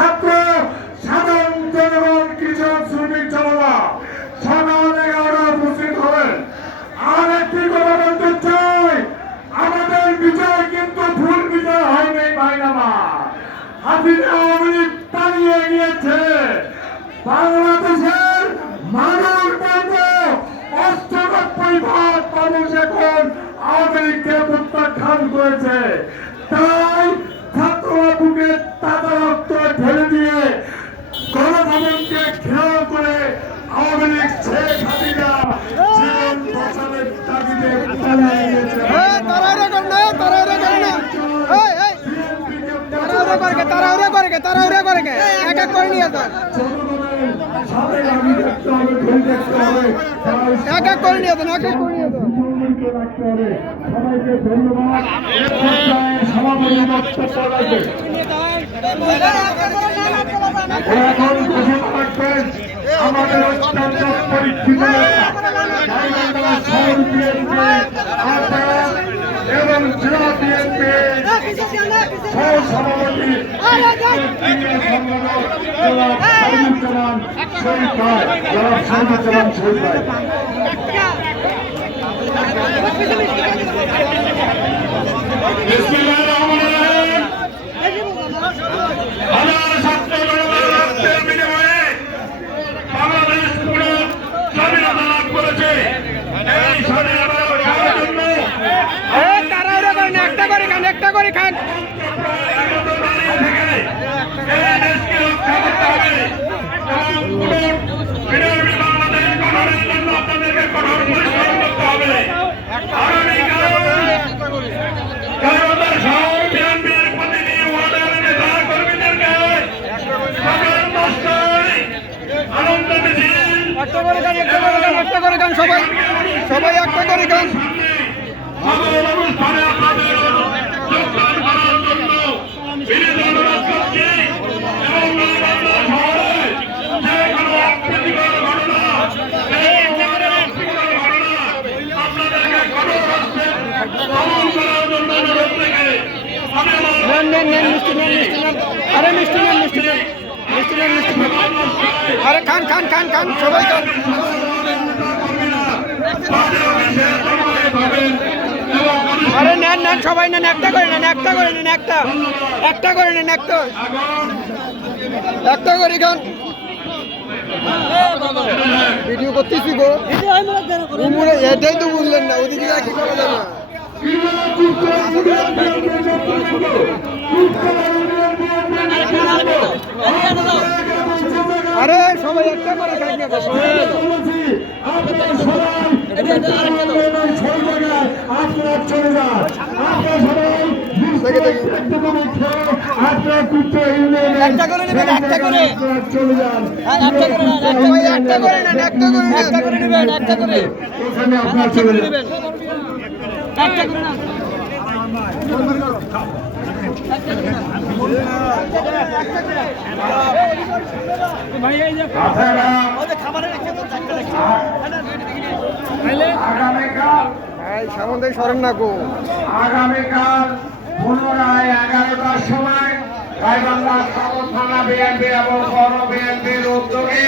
ছাত্র সাধারণ জনগণ কৃষক শ্রমিক জনতা সকাল 11টায় উপস্থিত হবেন। আর একটি কথা বলতে চাই, আমাদের বিজয় কিন্তু ভুল বিজয় হয়নি ভাইনামা। হাসিনা আওয়ামী লীগ পালিয়ে গিয়েছে। বাংলাদেশের মানুষ বলবো ৯৮% মানুষ এখন আওয়ামী লীগকে প্রত্যাখ্যান করেছে। তাই ছাত্ররা বুকে তাজা রক্ত ঢেলে দিয়ে গণভবনকে ঘেরাও করে আওয়ামী লীগ শেখ হাসিনা জীবন বাঁচানোর দাবিতে পালিয়ে গিয়েছে। সবাইকে ধন্যবাদ। এখন ঘোষণা রাখবেন আমাদের অত্যন্ত পরীক্ষিত শহর বিএনপি এবং জেলা বিএনপি সহ সভাপতি শহীদ ভাই শহীদ ভাই একটা করে খান একটা করে গান সবাই সবাই একটা করে গান আরে মিষ্টি নেন আরে খান খান খান খান সবাই খান আরে নেন সবাই নেন একটা করে নেন একটা করে নেন একটা করে খান ভিডিও করতেছি গো এটাই তো বুঝলেন না ওদিকে কি করা যাবে আরে সবাই একটা করে খাই না একটা করে নেবেন একটা করে চলে যান একটা করে নেবেন একটা করে আপনার চলে যাবেন একটা করে না আগামীকাল পুনরায় 11টার সময় গাইবান্ধা সদর থানা বিএনপি এবং বড় বিএনপির উদ্যোগে